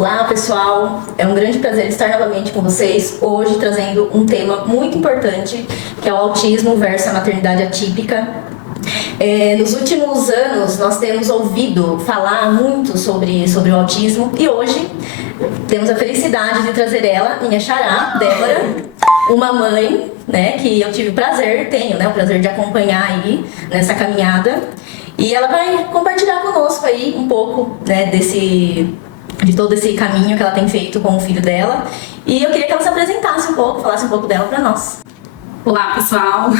Olá pessoal, é um grande prazer estar novamente com vocês, hoje trazendo um tema muito importante, que é o autismo versus a maternidade atípica. Nos últimos anos nós temos ouvido falar muito sobre o autismo e hoje temos a felicidade de trazer ela, minha xará, Débora, uma mãe, né, que eu tive o prazer, o prazer de acompanhar aí nessa caminhada, e ela vai compartilhar conosco aí um pouco, né, de todo esse caminho que ela tem feito com o filho dela. E eu queria que ela se apresentasse um pouco, falasse um pouco dela para nós. Olá, pessoal.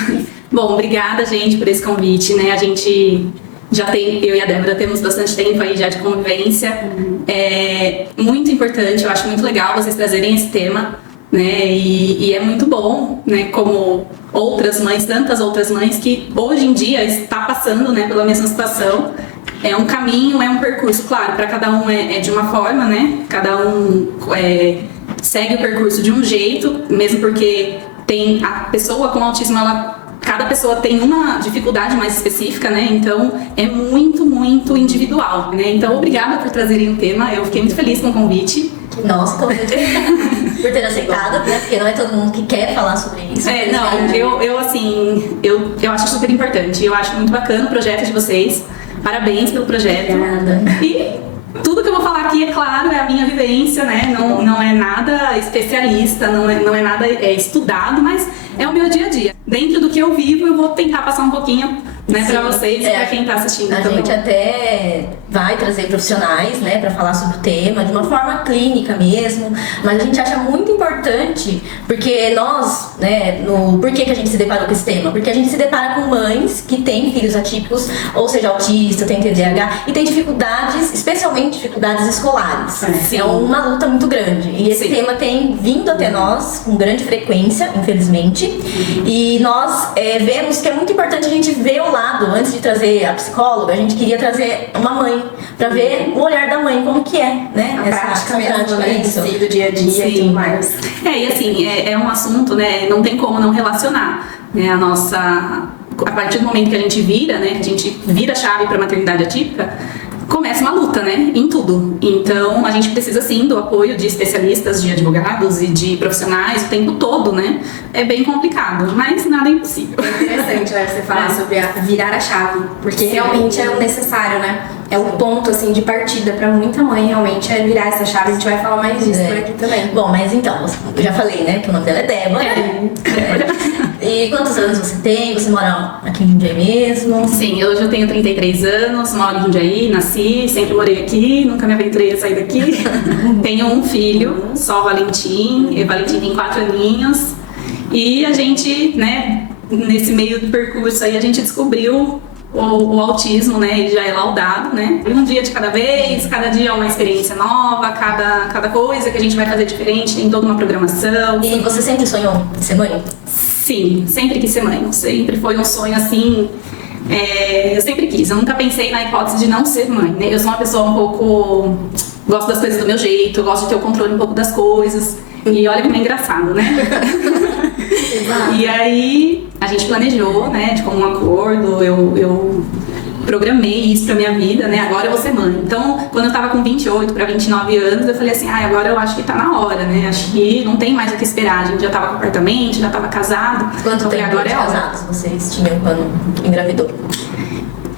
Bom, obrigada, gente, por esse convite, né? A gente já tem, eu e a Débora temos bastante tempo aí já de convivência. É muito importante, eu acho muito legal vocês trazerem esse tema, né? E é muito bom, né? Como outras mães, tantas outras mães que hoje em dia está passando, né, pela mesma situação. É um caminho, é um percurso, claro, para cada um é de uma forma, né? Cada um segue o percurso de um jeito, mesmo porque tem a pessoa com autismo, cada pessoa tem uma dificuldade mais específica, né? Então é muito, muito individual, né? Então obrigada por trazerem o tema, eu fiquei muito feliz com o convite. Nossa, tô muito feliz por ter aceitado, né? Porque não é todo mundo que quer falar sobre isso. Eu acho super importante, eu acho muito bacana o projeto de vocês. Parabéns pelo projeto. Obrigada. E tudo que eu vou falar aqui, é claro, é a minha vivência, né? Não é nada especialista, não é nada estudado, mas é o meu dia a dia. Dentro do que eu vivo, eu vou tentar passar um pouquinho, né, para vocês e para quem está assistindo também. A gente até vai trazer profissionais, né, para falar sobre o tema de uma forma clínica mesmo, mas a gente acha muito importante, porque nós, né, por que a gente se deparou com esse tema? Porque a gente se depara com mães que têm filhos atípicos, ou seja, autista, tem TDAH e tem dificuldades, especialmente dificuldades escolares. Sim. É uma luta muito grande e esse tema tem vindo até nós com grande frequência, infelizmente, e nós vemos que é muito importante a gente ver o lado. Antes de trazer a psicóloga, a gente queria trazer uma mãe para ver o olhar da mãe, como que é, né? A prática mesmo, né? Isso. Do dia a dia e tudo mais. E assim, é um assunto, né? Não tem como não relacionar, né? A partir do momento que a gente vira, né? Que a gente vira a chave para maternidade atípica, começa uma luta, né? Em tudo. Então, a gente precisa, sim, do apoio de especialistas, de advogados e de profissionais o tempo todo, né? É bem complicado, mas nada é impossível. É interessante, né, você falar sobre virar a chave, porque realmente é o necessário, né? É o ponto, assim, de partida para muita mãe, realmente, é virar essa chave. A gente vai falar mais disso por aqui também. Bom, mas então, eu já falei, né, que o nome dela é Débora. E quantos anos você tem? Você mora aqui em Jundiaí mesmo? Sim, hoje eu tenho 33 anos, moro em Jundiaí, nasci, sempre morei aqui, nunca me aventurei a sair daqui. Tenho um filho, só o Valentim, e o Valentim tem 4 aninhos. E a gente, né, nesse meio do percurso aí, a gente descobriu o autismo, né, ele já é laudado, né, um dia de cada vez, cada dia é uma experiência nova, cada coisa que a gente vai fazer diferente, tem toda uma programação. E você sempre sonhou em ser mãe? Sim, sempre quis ser mãe, sempre foi um sonho assim, eu sempre quis, eu nunca pensei na hipótese de não ser mãe, né, eu sou uma pessoa um pouco, gosto das coisas do meu jeito, gosto de ter o controle um pouco das coisas, e olha como é engraçado, né? E aí a gente planejou, né, de comum acordo, eu programei isso pra minha vida, né, agora eu vou ser mãe. Então, quando eu tava com 28 para 29 anos, eu falei assim, agora eu acho que tá na hora, né, acho que não tem mais o que esperar, a gente já tava com apartamento, já tava casado. Quanto tempo agora de casados vocês tinham quando engravidou?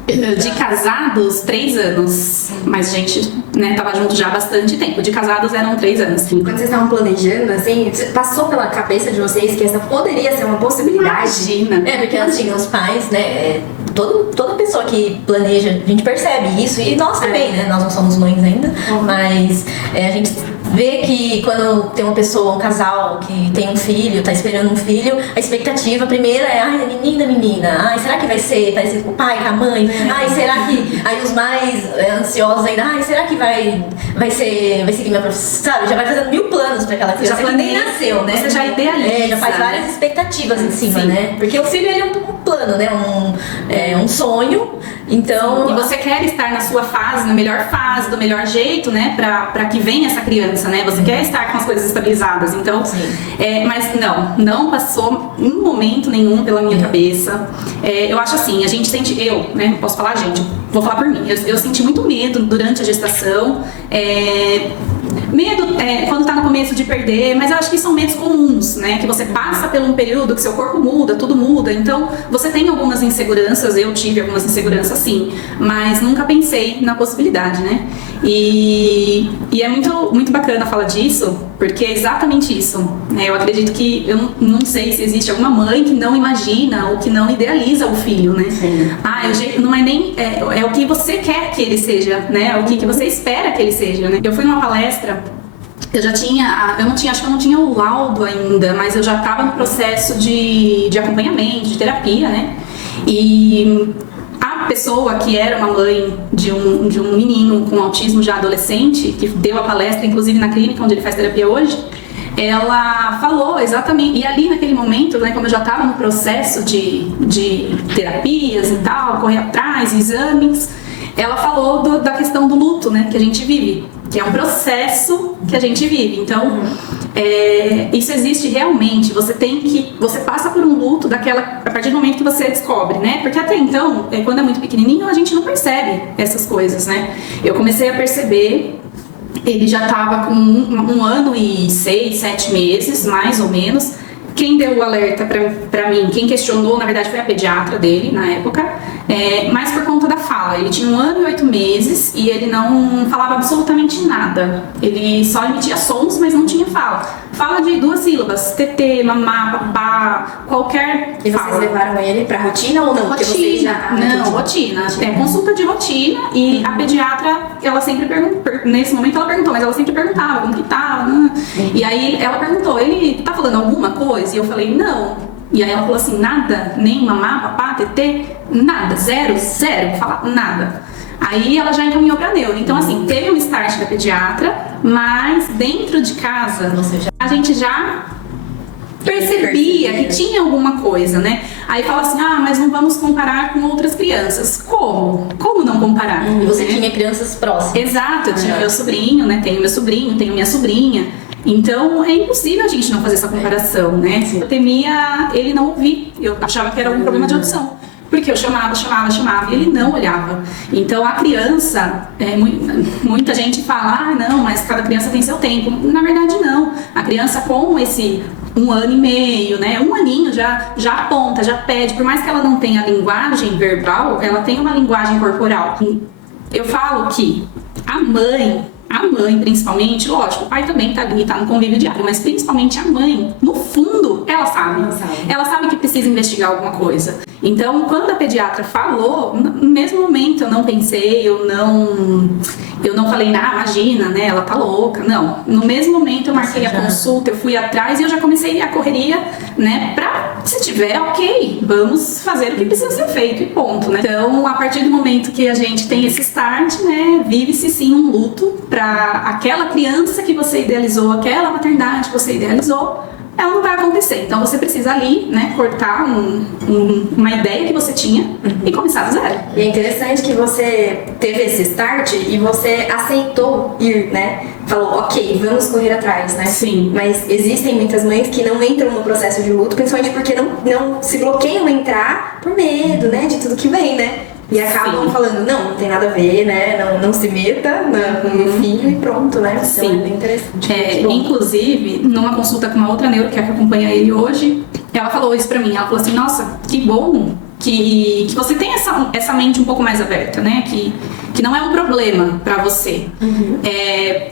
De casados, 3 anos, mas a gente, né, tava junto já há bastante tempo. De casados eram 3 anos. Quando vocês estavam planejando, assim, passou pela cabeça de vocês que essa poderia ser uma possibilidade? Imagina. Porque assim, os pais, né, toda pessoa que planeja, a gente percebe isso, e nós também, né, nós não somos mães ainda, mas a gente vê que quando tem uma pessoa, um casal que tem um filho, tá esperando um filho, a expectativa primeira é, menina, será que vai ser com o pai, com a mãe? Será que... Aí os mais ansiosos ainda, será que vai seguir minha profissão? Sabe, já vai fazendo 1000 planos pra aquela criança que nem nasceu, né? Você já idealiza. Já faz várias expectativas em cima, né? Porque o filho, ele é um plano, né? Um sonho, então... E você quer estar na sua fase, na melhor fase, do melhor jeito, né? Pra que venha essa criança, né? Você quer estar com as coisas estabilizadas, então... mas não passou em momento nenhum pela minha cabeça. Eu acho assim, a gente sente... né? Posso falar, gente? vou falar por mim, eu senti muito medo durante a gestação, medo quando tá no começo de perder, mas eu acho que são medos comuns, né? Que você passa por um período que seu corpo muda, tudo muda, então você tem algumas inseguranças, eu tive algumas inseguranças sim, mas nunca pensei na possibilidade, né? E é muito bacana falar disso, porque é exatamente isso, né? Eu acredito que, eu não sei se existe alguma mãe que não imagina ou que não idealiza o filho, né? Sim. Não é nem, é o que você quer que ele seja, né? É o que você espera que ele seja, né? Eu fui numa palestra, acho que eu não tinha o laudo ainda, mas eu já estava no processo de acompanhamento, de terapia, né? E a pessoa que era uma mãe de um menino com autismo já adolescente, que deu a palestra, inclusive na clínica onde ele faz terapia hoje, ela falou exatamente, e ali naquele momento, né, como eu já estava no processo de terapias e tal, correr atrás, exames, ela falou da questão do luto, né, que a gente vive, que é um processo que a gente vive. Então, isso existe realmente. Você passa por um luto a partir do momento que você descobre, né? Porque até então, quando é muito pequenininho, a gente não percebe essas coisas, né? Eu comecei a perceber. Ele já estava com 1 ano e 6, 7 meses, mais ou menos. Quem deu o alerta pra mim, quem questionou, na verdade, foi a pediatra dele, na época, mas por conta da fala. Ele tinha 1 ano e 8 meses e ele não falava absolutamente nada. Ele só emitia sons, mas não tinha fala. Fala de 2 sílabas, tetê, mamá, papá, qualquer E fala. vocês levaram ele pra rotina ou não? Porque vocês já... Não, rotina. Consulta de rotina e a pediatra, ela sempre perguntou, nesse momento ela perguntou, mas ela sempre perguntava como que tava. E aí ela perguntou, ele tá falando alguma coisa? E eu falei, não. E aí ela falou assim, nada? Nem mamá, papá, tetê? Nada, zero, fala nada. Aí ela já encaminhou pra neuro. Então assim, teve um start da pediatra, mas dentro de casa, a gente já percebia que tinha alguma coisa, né? Aí fala assim, mas não vamos comparar com outras crianças. Como? Como não comparar? Você tinha crianças próximas. Exato, eu tinha meu sobrinho, né? Tenho meu sobrinho, tenho minha sobrinha. Então é impossível a gente não fazer essa comparação, né? Eu temia ele não ouvir. Eu achava que era um problema de audição. Porque eu chamava e ele não olhava. Então a criança, muita gente fala, não, mas cada criança tem seu tempo. Na verdade não. A criança com esse 1 ano e meio, né? 1 aninho já aponta, já pede. Por mais que ela não tenha linguagem verbal, ela tem uma linguagem corporal. Eu falo que a mãe principalmente, lógico, o pai também tá ali, tá no convívio diário, mas principalmente a mãe, no fundo, ela sabe. Ela sabe que precisa investigar alguma coisa. Então, quando a pediatra falou, no mesmo momento eu não pensei, eu não falei, imagina, né, ela tá louca. Não, no mesmo momento eu marquei a consulta, eu fui atrás e eu já comecei a correria, né, se tiver, ok, vamos fazer o que precisa ser feito e ponto, né. Então, a partir do momento que a gente tem esse start, né, vive-se sim um luto para aquela criança que você idealizou, aquela maternidade que você idealizou, ela não vai acontecer. Então você precisa ali, né, cortar uma ideia que você tinha e começar do zero. E é interessante que você teve esse start e você aceitou ir, né? Falou, ok, vamos correr atrás, né? Sim. Mas existem muitas mães que não entram no processo de luto, principalmente porque não se bloqueiam a entrar por medo, né? De tudo que vem, né? E acabam falando, não tem nada a ver, né? Não se meta com o meu filho e pronto, né? Então Sim. é bem interessante. Inclusive, numa consulta com uma outra neuro que acompanha ele hoje, ela falou isso pra mim. Ela falou assim, nossa, que bom que você tem essa mente um pouco mais aberta, né? Que não é um problema pra você.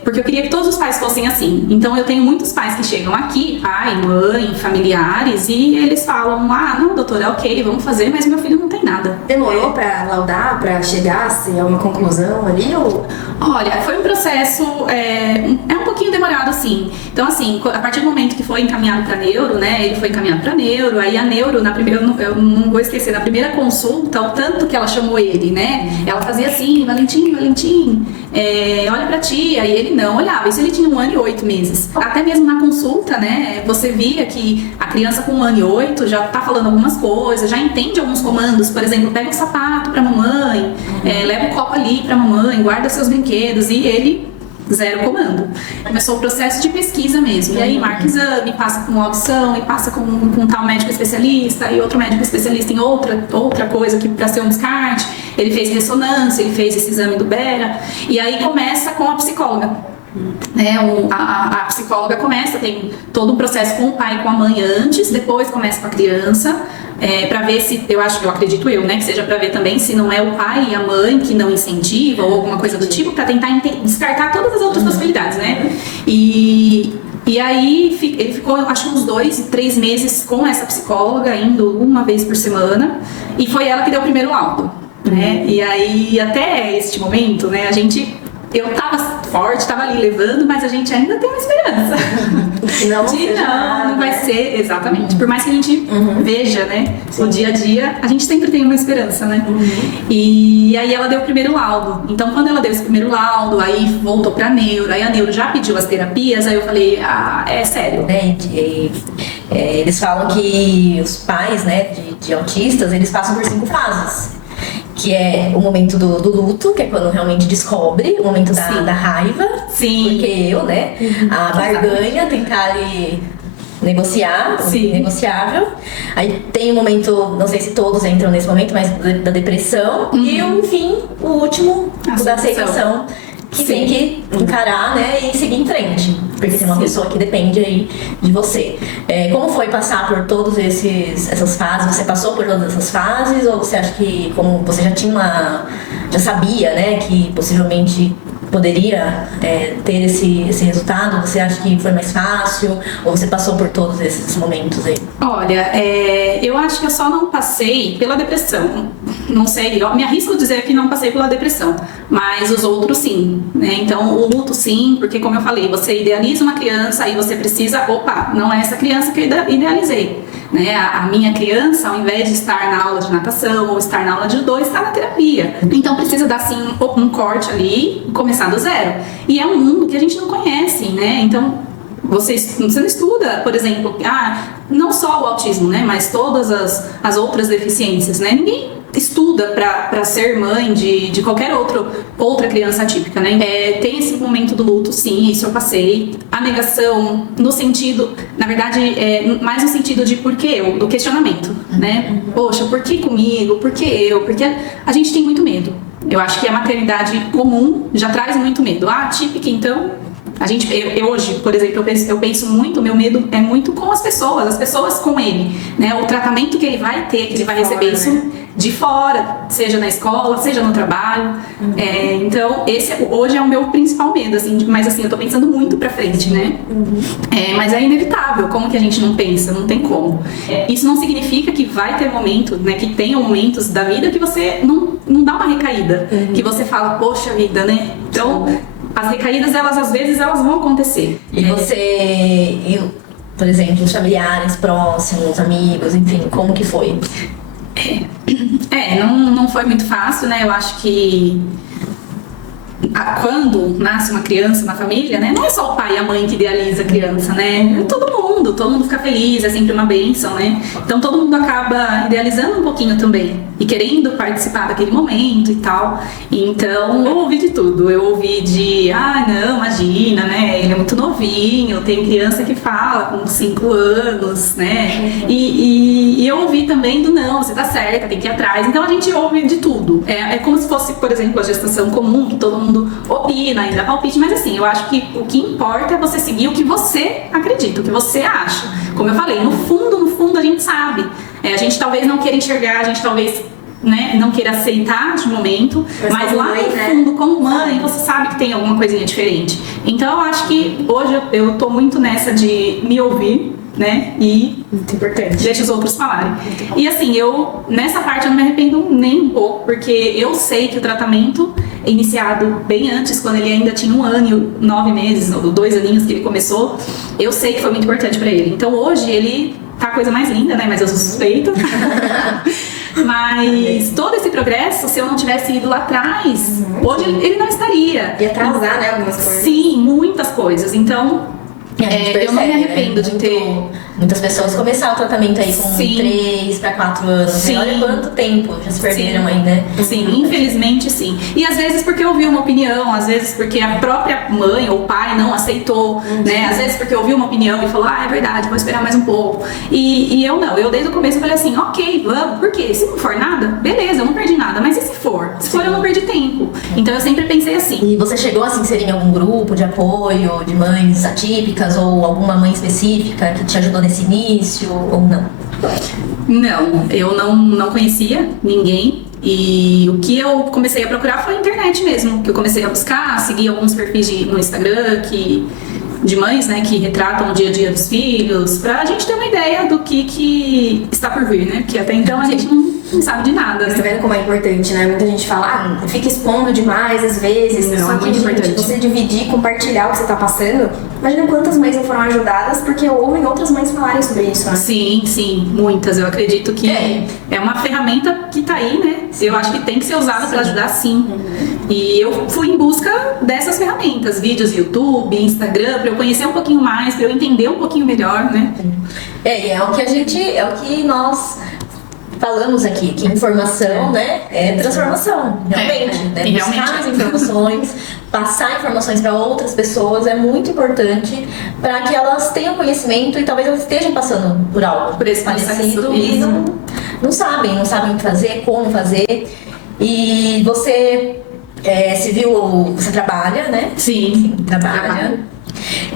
Porque eu queria que todos os pais fossem assim. Então eu tenho muitos pais que chegam aqui, pai, mãe, familiares, e eles falam, não, doutora, ok, vamos fazer, mas meu filho não tem nada. Demorou pra laudar, pra chegar a uma conclusão ali? Ou... Olha, foi um processo, um pouquinho demorado, sim. Então, assim, a partir do momento que foi encaminhado pra neuro, né, ele foi encaminhado pra neuro, aí a neuro, na primeira, eu não vou esquecer, na primeira consulta, o tanto que ela chamou ele, né, ela fazia assim, Valentim, olha pra tia, e ele não olhava, isso ele tinha 1 ano e 8 meses. Até mesmo na consulta, né, você via que a criança com 1 ano e 8 já tá falando algumas coisas, já entende alguns comandos, por exemplo, pega o sapato pra mamãe, leva o copo ali pra mamãe, guarda seus brinquedos, e ele... 0 comando. Começou o processo de pesquisa mesmo. E aí marca exame, passa com audição, e passa com tal médico especialista, e outro médico especialista em outra coisa que para ser um descarte. ele fez ressonância, ele fez esse exame do Bera, e aí começa com a psicóloga. Né, a psicóloga começa, tem todo um processo com o pai e com a mãe antes, depois começa com a criança, para ver se, eu acredito né, que seja para ver também se não é o pai e a mãe que não incentivam ou alguma coisa do tipo, para tentar descartar todas as outras possibilidades, né? E aí ele ficou, acho, uns 2, 3 meses com essa psicóloga, indo uma vez por semana, e foi ela que deu o primeiro laudo, né? E aí até este momento, né, eu tava forte, tava ali levando, mas a gente ainda tem uma esperança. Não vai ser, exatamente. Por mais que a gente veja, né, o dia a dia, a gente sempre tem uma esperança, né? E aí ela deu o primeiro laudo. Então, quando ela deu esse primeiro laudo, aí voltou pra neuro, aí a neuro já pediu as terapias, aí eu falei, é sério. Eles falam que os pais, né, de autistas, eles passam por 5 fases. Que é o momento do luto, que é quando realmente descobre, o momento da raiva. Sim. Porque né? A barganha, tentar ali negociar, negociável. Aí tem o momento, não sei se todos entram nesse momento, mas da depressão. E enfim, o último, o da aceitação. Que tem que encarar, né, e seguir em frente. Porque tem uma pessoa que depende aí de você. Como foi passar por todas essas fases? Você passou por todas essas fases? Ou você acha que, como você já sabia, né, que possivelmente poderia ter esse resultado, você acha que foi mais fácil? Ou você passou por todos esses momentos aí? Olha, eu acho que eu só não passei pela depressão. Não sei, eu me arrisco a dizer que não passei pela depressão, mas os outros sim, né? Então o luto sim, porque como eu falei, você idealiza uma criança, aí você precisa, não é essa criança que eu idealizei, né? A minha criança, ao invés de estar na aula de natação ou estar na aula de judô, está na terapia. Então precisa dar sim um corte ali e começar do zero. E é um mundo que a gente não conhece, né? Então você não estuda, por exemplo, não só o autismo, né? Mas todas as outras deficiências, né? Ninguém estuda para ser mãe de qualquer outra criança atípica, né? Tem esse momento do luto, sim, isso eu passei. A negação, no sentido, na verdade, mais no sentido de por que eu, do questionamento, né? Poxa, por que comigo? Por que eu? Porque a gente tem muito medo. Eu acho que a maternidade comum já traz muito medo. Atípica, então, eu hoje, por exemplo, eu penso muito, meu medo é muito com as pessoas com ele, né? O tratamento que ele vai ter, que ele vai receber isso de fora, seja na escola, seja no trabalho. Então, esse hoje é o meu principal medo, assim, mas assim, eu tô pensando muito pra frente, né? Mas é inevitável, como que a gente não pensa? Não tem como. Isso não significa que vai ter momento, né? Que tenham momentos da vida que você não dá uma recaída, que você fala, poxa vida, né? Então, as recaídas, às vezes vão acontecer. E você, por exemplo, os familiares próximos, amigos, enfim, como que foi? Não foi muito fácil, né? Eu acho que quando nasce uma criança na família, né? Não é só o pai e a mãe que idealiza a criança, né? Todo mundo fica feliz, é sempre uma bênção, né? Então todo mundo acaba idealizando um pouquinho também e querendo participar daquele momento e tal. Então eu ouvi de tudo. Eu ouvi não, imagina, né? Ele é muito novinho, tem criança que fala com 5 anos, né? E eu ouvi também não, você tá certa, tem que ir atrás. Então a gente ouve de tudo. É como se fosse, por exemplo, a gestação comum, que todo mundo opina, ainda palpite, mas assim, eu acho que o que importa é você seguir o que você acredita, o que você acha. Como eu falei, no fundo a gente sabe. A gente talvez não queira enxergar, a gente talvez, né, não queira aceitar de momento, mas lá no fundo, como mãe, você sabe que tem alguma coisinha diferente. Então eu acho que hoje eu tô muito nessa de me ouvir, né? E muito importante. Deixa os outros falarem. E assim, nessa parte eu não me arrependo nem um pouco, porque eu sei que o tratamento iniciado bem antes, quando ele ainda tinha 1 ano e 9 meses, ou 2 aninhos que ele começou, eu sei que foi muito importante pra ele. Então hoje ele tá a coisa mais linda, né? Mas eu sou suspeita. Mas todo esse progresso, se eu não tivesse ido lá atrás, hoje ele não estaria. Ia atrasar, né? Algumas coisas. Sim, muitas coisas. Então, E a gente eu não me percebe, arrependo né? de ter. Muitas pessoas começaram o tratamento aí com Sim. 3 para 4 anos. Sim. E olha quanto tempo já se perderam Sim. aí, né? Sim, infelizmente sim. E às vezes porque eu ouvi uma opinião, às vezes porque a própria mãe ou pai não aceitou, né? Às vezes porque eu ouvi uma opinião e falou, é verdade, vou esperar mais um pouco. E eu não, eu desde o começo falei assim, ok, vamos, porque se não for nada, beleza, eu não perdi nada, mas e se for? Se for, eu não perdi tempo. Então eu sempre pensei assim. E você chegou a se inserir em algum grupo de apoio de mães atípicas ou alguma mãe específica que te ajudou nesse início ou não? Não, eu não conhecia ninguém. E o que eu comecei a procurar foi a internet mesmo. Que eu comecei a buscar, seguir alguns perfis no Instagram de mães, né, que retratam o dia a dia dos filhos, pra gente ter uma ideia do que está por vir, né? Porque até então a gente não sabe de nada, Você tá né? vendo como é importante, né? Muita gente fala, fica expondo demais às vezes. Não, Só é que, muito gente, importante. você dividir, compartilhar o que você tá passando. Imagina quantas mães não foram ajudadas porque ouvem outras mães falarem sobre isso, né? Sim, sim, muitas. Eu acredito que é uma ferramenta que tá aí, né? Eu acho que tem que ser usada para ajudar, sim. E eu fui em busca dessas ferramentas, vídeos YouTube, Instagram, para eu conhecer um pouquinho mais, para eu entender um pouquinho melhor, né? E é o que nós falamos aqui, que informação, né, é transformação, realmente, né? E Buscar realmente. as informações, passar informações para outras pessoas é muito importante para que elas tenham conhecimento e talvez elas estejam passando por algo Por esse parecido processo, e isso. não sabem o que fazer, como fazer. E você você trabalha, né? Sim, Trabalha.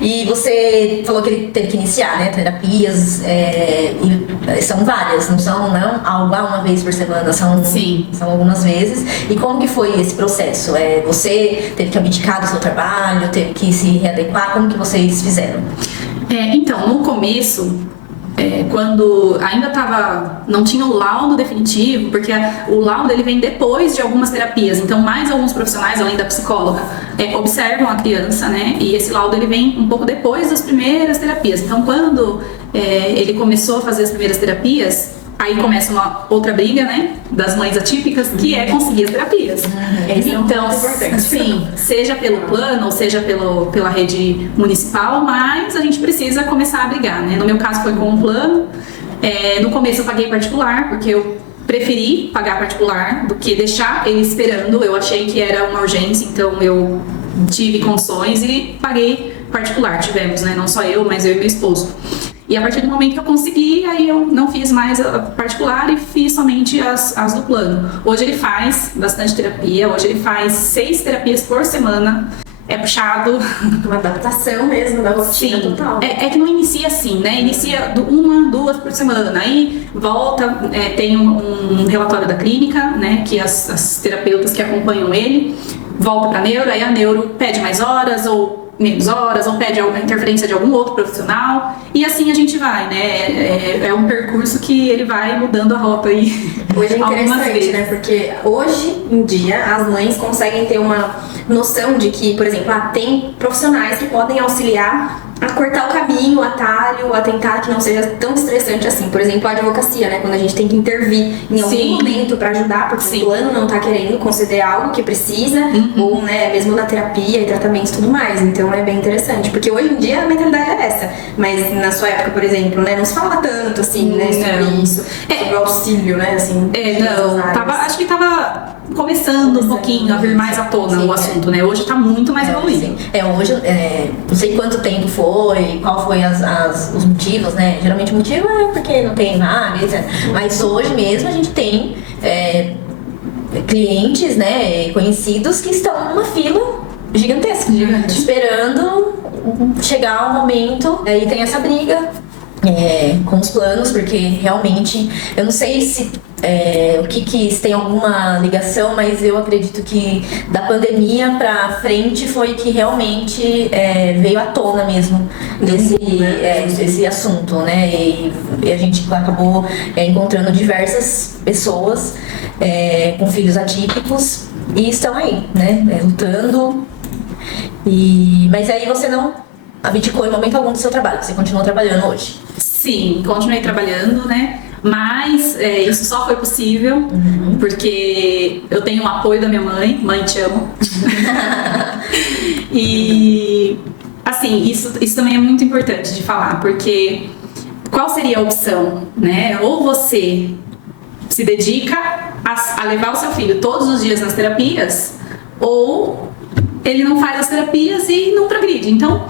E você falou que ele teve que iniciar, né? Terapias, e são várias, não são algo uma vez por semana, Sim. são algumas vezes. E como que foi esse processo? Você teve que abdicar do seu trabalho, teve que se readequar? Como que vocês fizeram? Então, no começo, quando ainda não tinha o laudo definitivo, porque o laudo ele vem depois de algumas terapias, então mais alguns profissionais, além da psicóloga, observam a criança, né? E esse laudo ele vem um pouco depois das primeiras terapias. Então, quando ele começou a fazer as primeiras terapias, aí começa uma outra briga, né, das mães atípicas, que é conseguir as terapias. Então, sim, seja pelo plano ou seja pela rede municipal, mas a gente precisa começar a brigar, né? No meu caso foi com o plano. No começo eu paguei particular, porque eu preferi pagar particular do que deixar ele esperando. Eu achei que era uma urgência, então eu tive condições e paguei particular. Tivemos, né, não só eu, mas eu e meu esposo. E a partir do momento que eu consegui, aí eu não fiz mais a particular e fiz somente as do plano. Hoje ele faz bastante terapia, hoje ele faz 6 terapias por semana. É puxado. Uma adaptação mesmo da rotina Sim. total. É que não inicia assim, né? Inicia 1, 2 por semana. Aí volta, tem um relatório da clínica, né? Que as terapeutas que acompanham ele volta pra neuro, aí a neuro pede mais horas ou menos horas, ou pede a interferência de algum outro profissional, e assim a gente vai, né? É um percurso que ele vai mudando a rota aí. Hoje é algumas interessante, vezes. né? Porque hoje em dia as mães conseguem ter uma noção de que, por exemplo, tem profissionais que podem auxiliar a cortar o caminho, o atalho, a tentar que não seja tão estressante assim. Por exemplo, a advocacia, né? Quando a gente tem que intervir em algum Sim. momento pra ajudar, porque Sim. o plano não tá querendo conceder algo que precisa, ou, né, mesmo na terapia e tratamento e tudo mais. Então é bem interessante, porque hoje em dia a mentalidade é essa. Mas na sua época, por exemplo, né, não se fala tanto assim, né, sobre Não. isso, sobre o auxílio, né, assim. Não, nessas áreas. acho que tava começando um pouquinho a vir mais à tona Sim, o assunto, né? Hoje tá muito mais evoluído. Sim. Hoje, não sei quanto tempo foi, qual foi os motivos, né? Geralmente o motivo é porque não tem vaga, etc. Mas hoje mesmo a gente tem clientes, né, conhecidos que estão numa fila gigantesca, esperando chegar o momento. Aí tem essa briga com os planos, porque realmente eu não sei se se tem alguma ligação, mas eu acredito que da pandemia pra frente foi que realmente veio à tona mesmo esse assunto, né? E a gente acabou encontrando diversas pessoas com filhos atípicos e estão aí, né? Lutando. Mas aí você não abdicou em momento algum do seu trabalho, você continuou trabalhando hoje. Sim, continuei trabalhando, né? Mas isso só foi possível porque eu tenho o apoio da minha mãe. Mãe, te amo. E assim, assim, isso também é muito importante de falar, porque qual seria a opção, né? Ou você se dedica a levar o seu filho todos os dias nas terapias, ou ele não faz as terapias e não progride. Então,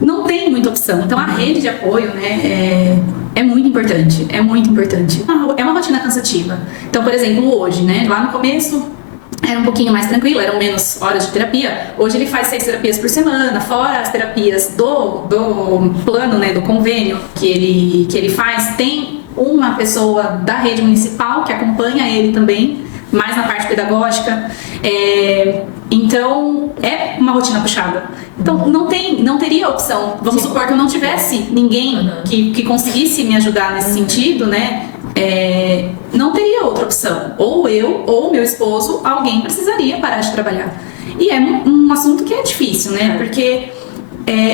não tem muita opção. Então, a rede de apoio, né, é muito importante. É muito importante. É uma rotina cansativa. Então, por exemplo, hoje, né, lá no começo era um pouquinho mais tranquilo, eram menos horas de terapia. Hoje ele faz 6 terapias por semana, fora as terapias do plano, né, do convênio que ele faz. Tem uma pessoa da rede municipal que acompanha ele também, mais na parte pedagógica. Então, é uma rotina puxada. Então, não teria opção. Vamos supor que eu não tivesse ninguém que conseguisse me ajudar nesse sentido, né? Não teria outra opção. Ou eu, ou meu esposo, alguém precisaria parar de trabalhar. E é um assunto que é difícil, né? Porque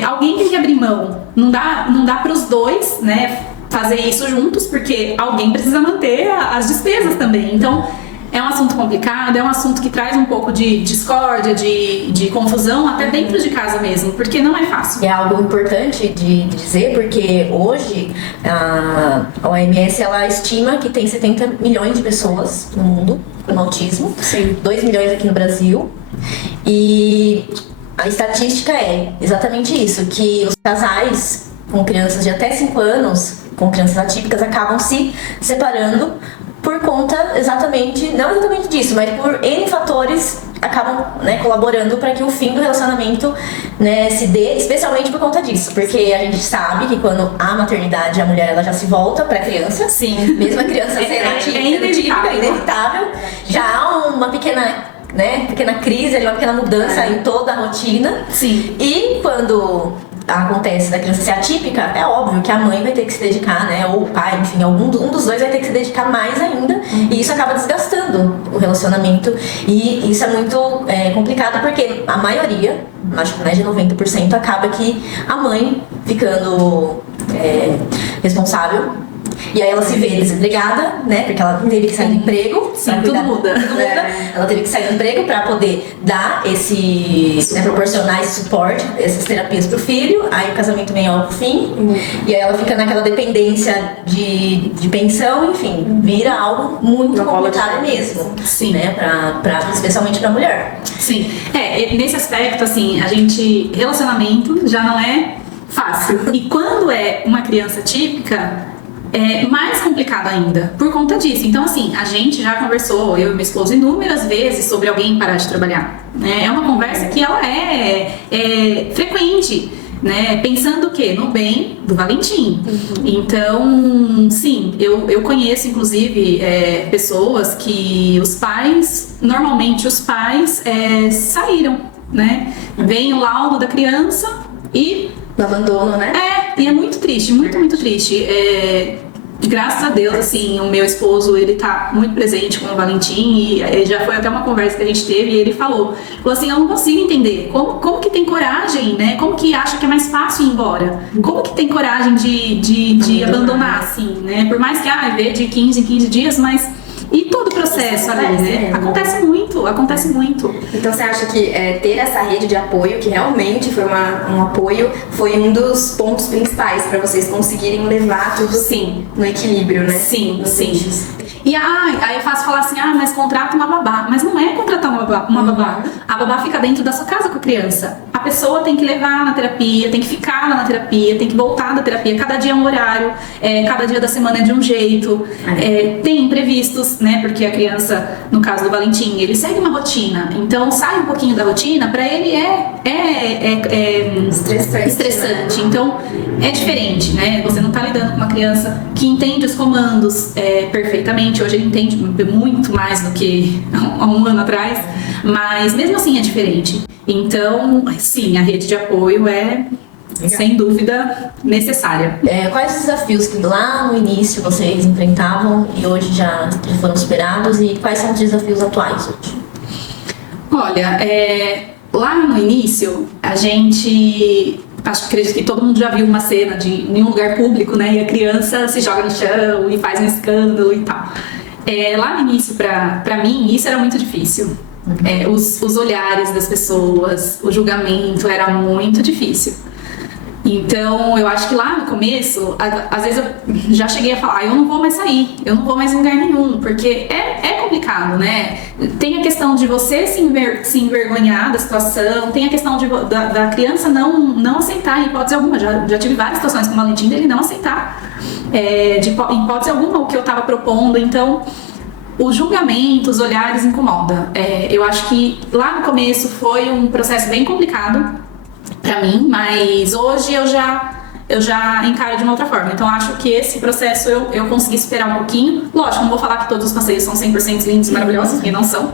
alguém tem que abrir mão. Não dá para os dois, né, fazer isso juntos, porque alguém precisa manter as despesas também. Então, é um assunto complicado, é um assunto que traz um pouco de discórdia, de confusão, até dentro de casa mesmo, porque não é fácil. É algo importante de dizer, porque hoje a OMS ela estima que tem 70 milhões de pessoas no mundo com autismo, Sim. 2 milhões aqui no Brasil, e a estatística é exatamente isso, que os casais com crianças de até 5 anos, com crianças atípicas, acabam se separando por conta não exatamente disso, mas por N fatores acabam, né, colaborando para que o fim do relacionamento, né, se dê, especialmente por conta disso, porque a gente sabe que quando há maternidade, a mulher ela já se volta para a criança, Sim. mesmo a criança sendo atípica, inevitável, já há uma pequena crise, uma pequena mudança em toda a rotina. Sim. E quando acontece da criança ser atípica, é óbvio que a mãe vai ter que se dedicar, né? Ou o pai, enfim, um dos dois vai ter que se dedicar mais ainda. E isso acaba desgastando o relacionamento. E isso é muito complicado porque a maioria, acho que mais de 90%, acaba que a mãe ficando responsável. E aí ela se vê desempregada, né? Porque ela teve que sair do emprego. Sim, tudo muda. Ela teve que sair do emprego para poder dar proporcionar esse suporte, essas terapias pro filho. Aí o casamento vem ao fim. E aí ela fica naquela dependência de pensão, enfim, vira algo muito complicado mesmo. Sim. Né? Especialmente pra mulher. Sim. Nesse aspecto, assim, relacionamento já não é fácil. E quando é uma criança típica, é mais complicado ainda, por conta disso. Então, assim, a gente já conversou, eu e meu esposo, inúmeras vezes sobre alguém parar de trabalhar, né? É uma conversa que ela é frequente, né? Pensando o quê? No bem do Valentim. Então, sim, eu conheço, inclusive, pessoas que normalmente os pais saíram, né? Vem o laudo da criança e... No abandono, né? E é muito triste, muito, muito triste. Graças a Deus, assim, o meu esposo, ele tá muito presente com o Valentim e já foi até uma conversa que a gente teve e ele falou assim, eu não consigo entender como que tem coragem, né? Como que acha que é mais fácil ir embora? Como que tem coragem de abandonar, assim, né? Por mais que, vê de 15 em 15 dias, mas... E todo o processo ali, né? Acontece muito. Então você acha que ter essa rede de apoio, que realmente foi um apoio, foi um dos pontos principais para vocês conseguirem levar tudo no equilíbrio, né? Sim. E aí é fácil falar assim, mas contrata uma babá. Mas não é contratar uma babá. A babá fica dentro da sua casa com a criança. A pessoa tem que levar na terapia, tem que ficar lá na terapia, tem que voltar da terapia. Cada dia é um horário, cada dia da semana é de um jeito. Tem imprevistos, né? Porque a criança, no caso do Valentim, ele segue uma rotina. Então sai um pouquinho da rotina, pra ele estressante. Então é diferente, né? Você não tá lidando com uma criança que entende os comandos perfeitamente. Hoje ele entende muito mais do que há um ano atrás, mas mesmo assim é diferente. Então, sim, a rede de apoio é, sem dúvida, necessária. Quais os desafios que lá no início vocês enfrentavam e hoje já foram superados, e quais são os desafios atuais hoje? Olha, lá no início, a gente... Acredito que todo mundo já viu uma cena em um lugar público, né? E a criança se joga no chão e faz um escândalo e tal. Lá no início, pra mim, isso era muito difícil. Os olhares das pessoas, o julgamento era muito difícil. Então, eu acho que lá no começo, às vezes eu já cheguei a falar, eu não vou mais sair, eu não vou mais em lugar nenhum, porque é complicado, né? Tem a questão de você se envergonhar da situação, tem a questão da criança não aceitar, em hipótese alguma. Já tive várias situações com o Valentim dele não aceitar, em hipótese alguma, o que eu estava propondo. Então, o julgamento, os olhares incomodam. Eu acho que lá no começo foi um processo bem complicado pra mim, mas hoje eu já encaro de uma outra forma. Então acho que esse processo eu consegui esperar um pouquinho. Lógico, não vou falar que todos os passeios são 100% lindos e maravilhosos, porque não são.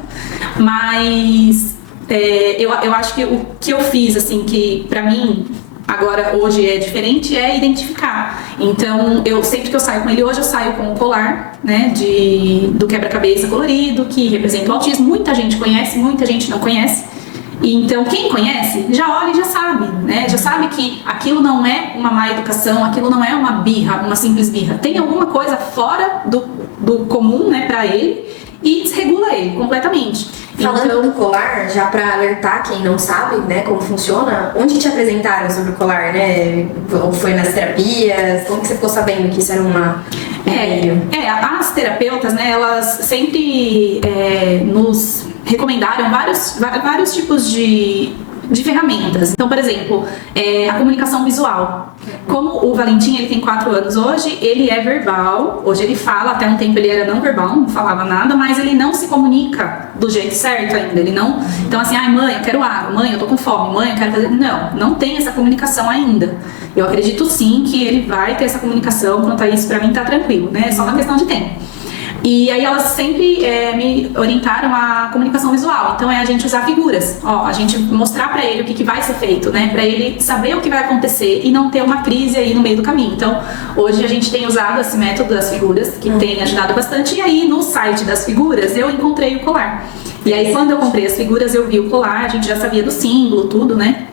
Mas eu acho que o que eu fiz, assim, que pra mim agora hoje é diferente, é identificar. Então sempre que eu saio com ele hoje, eu saio com o colar, né, do quebra-cabeça colorido, que representa o autismo. Muita gente conhece, muita gente não conhece. Então, quem conhece, já olha e já sabe, né? Já sabe que aquilo não é uma má educação, aquilo não é uma birra, uma simples birra. Tem alguma coisa fora do comum, né, pra ele, e desregula ele completamente. Falando então, do colar, já pra alertar quem não sabe, né, como funciona, onde te apresentaram sobre o colar, né? Ou foi nas terapias? Como que você ficou sabendo que isso era uma... as terapeutas, né, elas sempre nos recomendaram vários tipos de ferramentas. Então, por exemplo, a comunicação visual. Como o Valentim, ele tem 4 anos hoje, ele é verbal, hoje ele fala, até um tempo ele era não verbal, não falava nada, mas ele não se comunica do jeito certo ainda, ele não... Então assim, mãe, eu quero água, mãe, eu tô com fome, mãe, eu quero fazer... Não tem essa comunicação ainda. Eu acredito sim que ele vai ter essa comunicação, quanto a isso pra mim tá tranquilo, né? É só uma questão de tempo. E aí elas sempre me orientaram a comunicação visual. Então a gente usar figuras, a gente mostrar pra ele o que vai ser feito, né? Pra ele saber o que vai acontecer e não ter uma crise aí no meio do caminho. Então hoje a gente tem usado esse método das figuras, que tem ajudado bastante. E aí no site das figuras eu encontrei o colar. E aí quando eu comprei as figuras eu vi o colar, a gente já sabia do símbolo, tudo, né?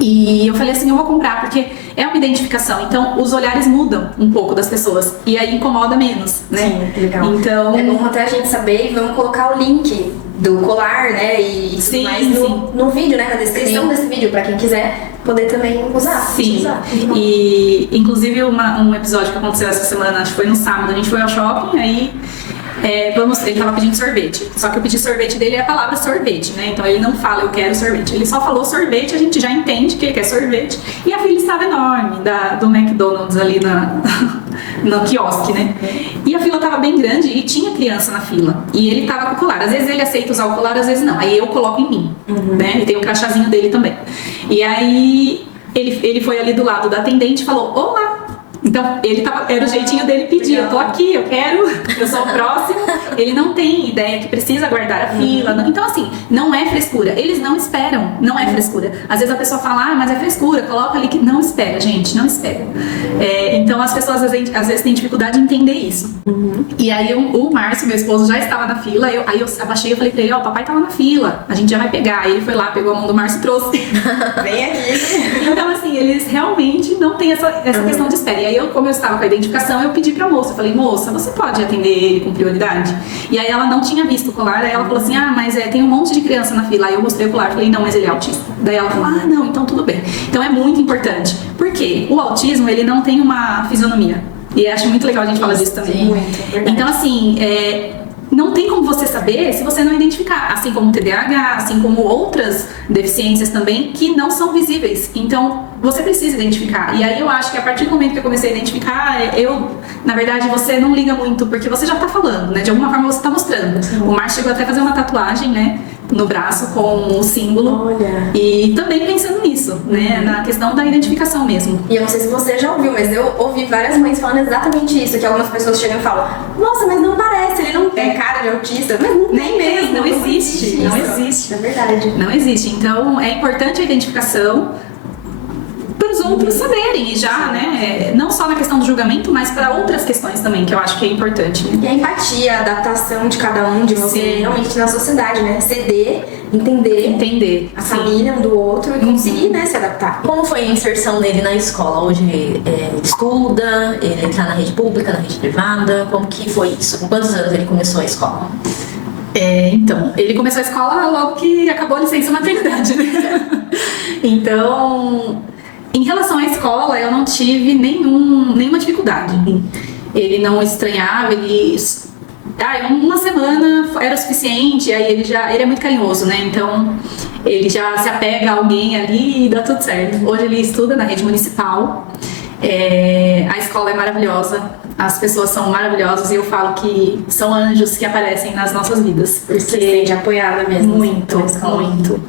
E eu falei assim, eu vou comprar, porque é uma identificação. Então, os olhares mudam um pouco das pessoas. E aí incomoda menos, né? Sim, legal. Então... É bom até a gente saber, e vamos colocar o link do colar, né? E sim, mais no vídeo, né? Na descrição desse vídeo, pra quem quiser poder também usar. Sim. E, inclusive, um episódio que aconteceu essa semana, acho que foi no sábado, a gente foi ao shopping, aí... ele tava pedindo sorvete. Só que o pedido sorvete dele é a palavra sorvete, né? Então ele não fala eu quero sorvete. Ele só falou sorvete, a gente já entende que ele quer sorvete. E a fila estava enorme do McDonald's ali no quiosque, né? E a fila tava bem grande e tinha criança na fila. E ele tava com o colar. Às vezes ele aceita usar o colar, às vezes não. Aí eu coloco em mim, né? E tem o crachazinho dele também. E aí ele foi ali do lado da atendente e falou, olá. Então, era o jeitinho dele pedir, eu tô aqui, eu quero, eu sou o próximo. Ele não tem ideia que precisa guardar a fila. Então, assim, não é frescura. Eles não esperam, não é frescura. Às vezes a pessoa fala, mas é frescura, coloca ali que... Não espera, gente, não espera. Então, as pessoas às vezes têm dificuldade de entender isso. E aí, o Márcio, meu esposo, já estava na fila. Aí eu abaixei e falei pra ele, o papai tava na fila, a gente já vai pegar. Aí ele foi lá, pegou a mão do Márcio e trouxe. Vem aqui. Então, assim, eles realmente não têm essa questão de espera. E aí, como eu estava com a identificação, eu pedi pra moça. Eu falei, moça, você pode atender ele com prioridade? E aí ela não tinha visto o colar. Aí ela falou assim, mas tem um monte de criança na fila. Aí eu mostrei o colar. Falei, não, mas ele é autista. Daí ela falou, não, então tudo bem. Então é muito importante. Por quê? O autismo, ele não tem uma fisionomia. E eu acho muito legal a gente falar disso também. Muito, verdade. Então, assim, não tem como você saber se você não identificar, assim como o TDAH, assim como outras deficiências também que não são visíveis. Então, você precisa identificar. E aí eu acho que a partir do momento que eu comecei a identificar, na verdade, você não liga muito, porque você já tá falando, né? De alguma forma você tá mostrando. O Márcio chegou até a fazer uma tatuagem, né? No braço com o símbolo. Olha. E também pensando nisso, né? Na questão da identificação mesmo. E eu não sei se você já ouviu, mas eu ouvi várias mães falando exatamente isso, que algumas pessoas chegam e falam, nossa, mas não parece, ele não tem cara de autista. Mas não Nem mesmo, não existe. Não isso. existe. É verdade. Não existe. Então, é importante a identificação para os outros saberem, e já, né, não só na questão do julgamento, mas para outras questões também, que eu acho que é importante, né? E a empatia, a adaptação de cada um, de você Sim. realmente na sociedade, né? Ceder, entender a sim. família um do outro e conseguir, né, se adaptar. Como foi a inserção dele na escola? Hoje ele estuda, ele tá na rede pública, na rede privada? Como que foi isso? Com quantos anos ele começou a escola? Então, ele começou a escola logo que acabou a licença maternidade, né? Então, Em relação à escola, eu não tive nenhuma dificuldade. Ele não estranhava, uma semana era o suficiente, aí ele é muito carinhoso, né? Então ele já se apega a alguém ali e dá tudo certo. Hoje ele estuda na rede municipal. A escola é maravilhosa, as pessoas são maravilhosas e eu falo que são anjos que aparecem nas nossas vidas. Porque você se sente apoiada mesmo. Muito.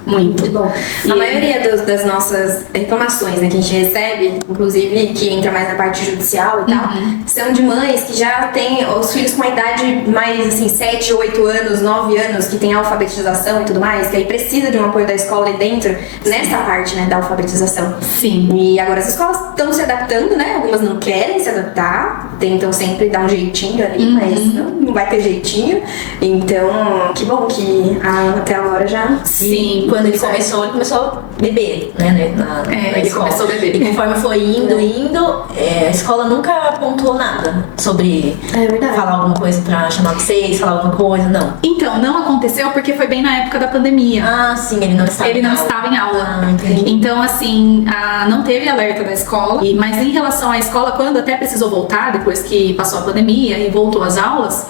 Muito bom. A maioria das nossas reclamações, né, que a gente recebe, inclusive que entra mais na parte judicial e tal, são de mães que já têm os filhos com uma idade mais assim, 7, 8 anos, 9 anos, que tem alfabetização e tudo mais, que aí precisa de um apoio da escola ali dentro, nessa parte, né, da alfabetização. Sim. E agora as escolas estão se adaptando, né? Algumas não querem se adaptar, tentam sempre dar um jeitinho ali, mas não vai ter jeitinho. Então, que bom que até agora já. Sim, quando ele começou a beber, né? Ele escola. começou a beber. E conforme foi indo, a escola nunca pontuou nada sobre falar alguma coisa pra chamar vocês, falar alguma coisa, não. Então, não aconteceu porque foi bem na época da pandemia. Ah, sim, ele não estava em aula. Ah, entendi. Então, assim, não teve alerta da escola, mas em relação à escola, quando até precisou voltar, depois que passou a pandemia e voltou às aulas,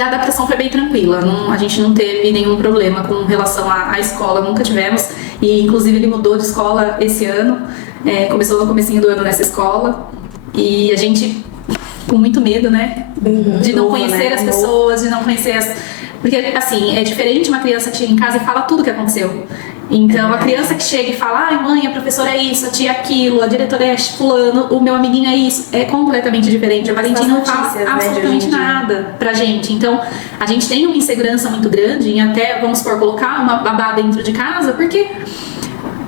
a adaptação foi bem tranquila, a gente não teve nenhum problema com relação à escola, nunca tivemos, e inclusive ele mudou de escola esse ano, começou no comecinho do ano nessa escola, e a gente com muito medo, né, de não conhecer as pessoas, de não conhecer porque, assim, é diferente uma criança que chega em casa e fala tudo o que aconteceu. Então, a criança que chega e fala, ai mãe, a professora é isso, a tia é aquilo, a diretora é fulano, o meu amiguinho é isso, é completamente diferente. A Valentim não fala absolutamente nada pra gente. Então, a gente tem uma insegurança muito grande em até, vamos supor, colocar uma babá dentro de casa, porque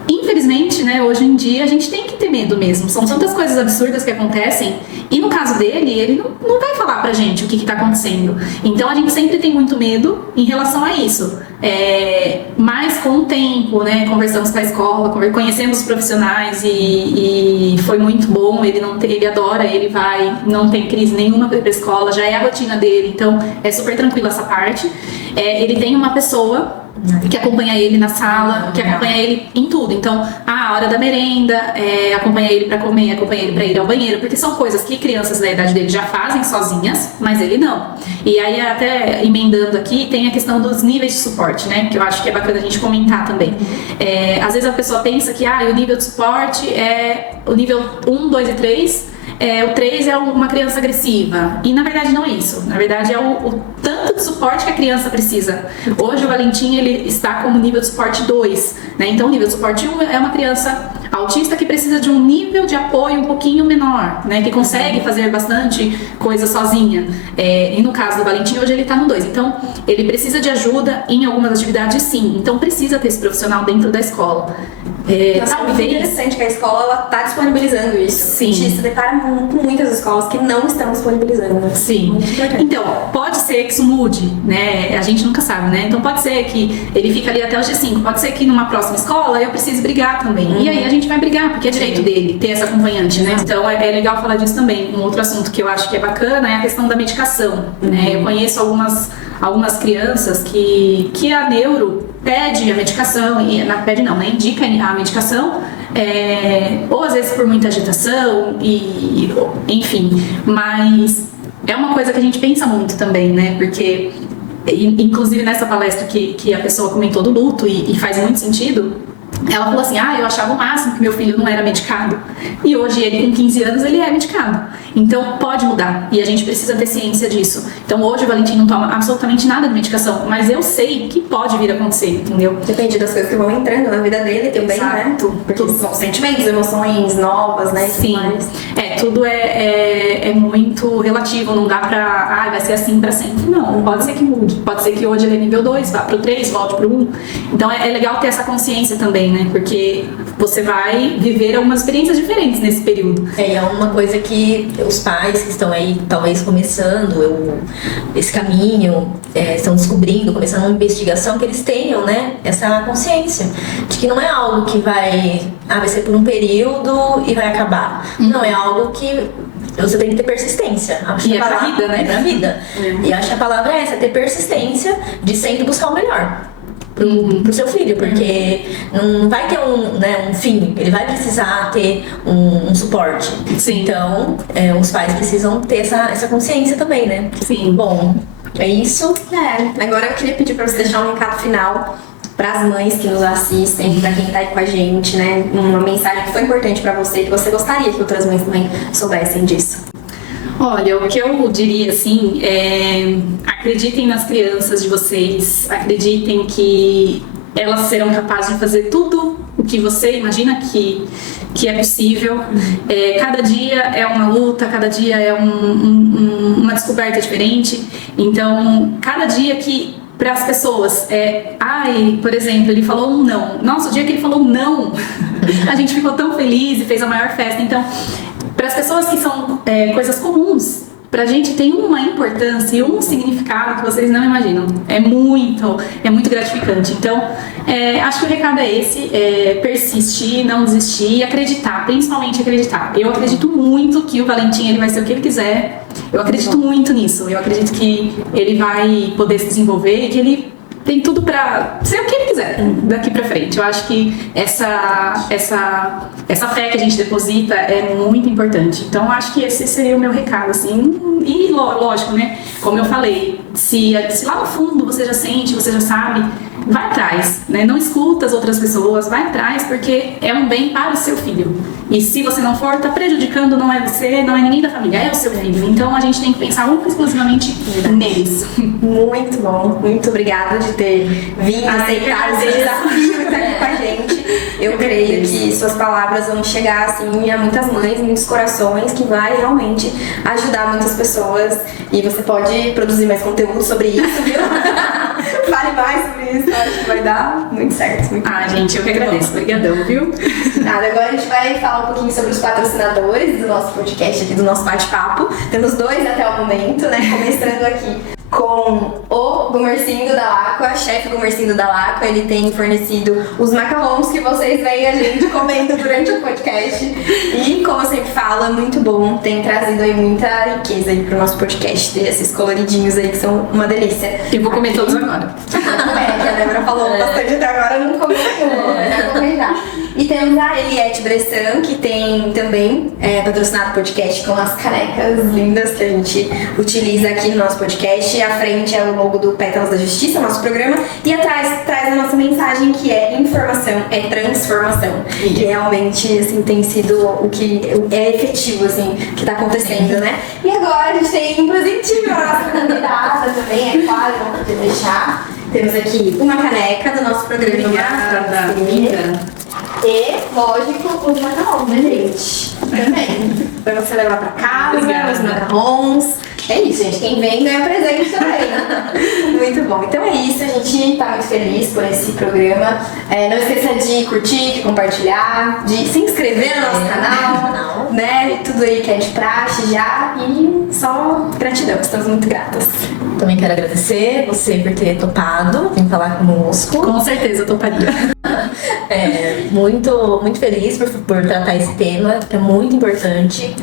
infelizmente, né, hoje em dia a gente tem que ter medo mesmo. São tantas coisas absurdas que acontecem e no caso dele, ele não vai falar pra gente o que tá acontecendo. Então a gente sempre tem muito medo em relação a isso. Mas com o tempo, né, conversamos com a escola, conhecemos os profissionais e foi muito bom. Ele adora, ele vai, não tem crise nenhuma pra ir pra escola, já é a rotina dele, então é super tranquilo essa parte. Ele tem uma pessoa que acompanha ele na sala, que acompanha ele em tudo. Então, a hora da merenda, acompanha ele pra comer, acompanha ele pra ir ao banheiro, porque são coisas que crianças da idade dele já fazem sozinhas, mas ele não. E aí, até emendando aqui, tem a questão dos níveis de suporte, né? Que eu acho que é bacana a gente comentar também. Às vezes a pessoa pensa que o nível de suporte é o nível 1, 2 e 3. O 3 é uma criança agressiva. E na verdade não é isso. Na verdade é o tanto de suporte que a criança precisa. Hoje o Valentim ele está como nível de suporte 2, né? Então o nível de suporte 1 é uma criança autista que precisa de um nível de apoio um pouquinho menor, né? Que consegue fazer bastante coisa sozinha. E no caso do Valentim, hoje ele está no 2. Então ele precisa de ajuda em algumas atividades, sim. Então precisa ter esse profissional dentro da escola. Talvez. É interessante que a escola está disponibilizando isso. Sim. A gente se depara com muitas escolas que não estão disponibilizando. Sim. Então, pode ser que isso mude, né? A gente nunca sabe, né? Então pode ser que ele fique ali até os G5. Pode ser que numa próxima escola eu precise brigar também. E aí a gente vai brigar, porque é direito dele ter essa acompanhante, né? Então é legal falar disso também. Um outro assunto que eu acho que é bacana é a questão da medicação, né? Eu conheço algumas crianças que a neuro pede a medicação, indica a medicação, ou às vezes por muita agitação, enfim, mas é uma coisa que a gente pensa muito também, né, porque inclusive nessa palestra que a pessoa comentou do luto e faz muito sentido. Ela falou assim, eu achava o máximo que meu filho não era medicado. E hoje ele, com 15 anos, ele é medicado. Então, pode mudar. E a gente precisa ter ciência disso. Então, hoje o Valentim não toma absolutamente nada de medicação. Mas eu sei que pode vir a acontecer, entendeu? Depende das coisas que vão entrando na vida dele também, né? Porque são sentimentos, emoções novas, né? Sim. Tudo é muito relativo. Não dá pra, vai ser assim pra sempre. Não, pode ser que mude. Pode ser que hoje ele é nível 2, vá pro 3, volte pro 1. Então, é legal ter essa consciência também, né? Porque você vai viver algumas experiências diferentes nesse período. É uma coisa que os pais que estão aí, talvez começando esse caminho, estão descobrindo, começando uma investigação, que eles tenham, né, essa consciência de que não é algo que vai ser por um período e vai acabar. Não, é algo que você tem que ter persistência. E pra vida, né? É pra vida. E acho que a palavra é essa, ter persistência de sempre buscar o melhor. pro seu filho, porque não vai ter um fim, ele vai precisar ter um suporte. Sim. Então, os pais precisam ter essa consciência também, né? Sim. Bom, é isso. Agora eu queria pedir pra você deixar um recado final para as mães que nos assistem, para quem tá aí com a gente, né? Uma mensagem que foi importante para você, que você gostaria que outras mães também soubessem disso. Olha, o que eu diria assim é: acreditem nas crianças de vocês, acreditem que elas serão capazes de fazer tudo o que você imagina que é possível. Cada dia é uma luta, cada dia é uma descoberta diferente. Então, cada dia que para as pessoas por exemplo, ele falou um não. Nossa, o dia que ele falou um não, a gente ficou tão feliz e fez a maior festa. Então, para as pessoas que são coisas comuns, pra gente tem uma importância e um significado que vocês não imaginam. É muito gratificante. Então, acho que o recado é esse: persistir, não desistir e acreditar, principalmente acreditar. Eu acredito muito que o Valentim ele vai ser o que ele quiser. Eu acredito muito nisso. Eu acredito que ele vai poder se desenvolver e que ele tem tudo pra ser o que ele quiser daqui pra frente. Eu acho que essa fé que a gente deposita é muito importante. Então, acho que esse seria o meu recado, assim. E lógico, né? Como eu falei, se lá no fundo você já sente, você já sabe, vai atrás, né? Não escuta as outras pessoas, vai atrás, porque é um bem para o seu filho. E se você não for, tá prejudicando, não é você, não é ninguém da família, é o seu filho. Então, a gente tem que pensar única e exclusivamente neles. Muito bom, muito obrigada de ter vindo, aceitado esse desafio e estar aqui com a gente. Eu creio que suas palavras vão chegar assim a muitas mães, muitos corações, que vai realmente ajudar muitas pessoas. E você pode produzir mais conteúdo sobre isso, viu? Fale mais sobre isso, acho que vai dar muito certo. Gente, eu que agradeço. Obrigadão, viu? Nada, agora a gente vai falar um pouquinho sobre os patrocinadores do nosso podcast aqui, do nosso bate-papo. Temos 2 até o momento, né? Começando aqui com o Gumercindo da Laqua, chefe Gumercindo da Laqua. Ele tem fornecido os macarrons que vocês veem a gente comendo durante o podcast. E, como eu sempre falo, é muito bom. Tem trazido aí muita riqueza aí pro nosso podcast. Ter esses coloridinhos aí que são uma delícia. Eu vou comer todos agora. Que a Débora falou bastante até agora, não comeu nenhum, já comer já. E temos a Eliette Bressan, que tem também patrocinado o podcast com as canecas lindas que a gente utiliza aqui no nosso podcast. À frente é o logo do Pétalas da Justiça, nosso programa. E atrás traz a nossa mensagem, que é informação, é transformação. Que realmente, assim, tem sido o que é efetivo, assim, que tá acontecendo, né? E agora a gente tem um presentinho pra nossa convidada também, é claro, não podia deixar. Temos aqui uma caneca do nosso programa. Obrigada, linda. E, lógico, os macarrons, né, gente? Também. Pra você levar pra casa, Obrigada. os macarrons. É isso, gente. Quem vem ganha presente também. Muito bom. Então é isso. A gente tá muito feliz por esse programa. Não esqueça de curtir, de compartilhar, de se inscrever no nosso canal, né? Tudo aí que é de praxe já. E só gratidão. Estamos muito gratas. Também quero agradecer você por ter topado vir falar conosco. Com certeza eu toparia. Muito feliz por tratar esse tema, que é muito importante,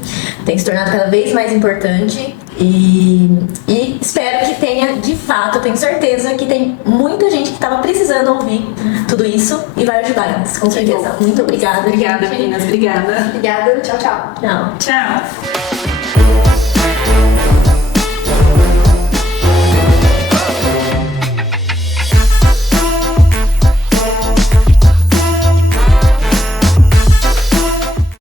tem se tornado cada vez mais importante e espero que tenha, de fato, eu tenho certeza que tem muita gente que estava precisando ouvir tudo isso e vai ajudar eles, com certeza. Muito obrigada. Obrigada, gente. meninas. Obrigada. Obrigada. Tchau, tchau. Tchau. Tchau.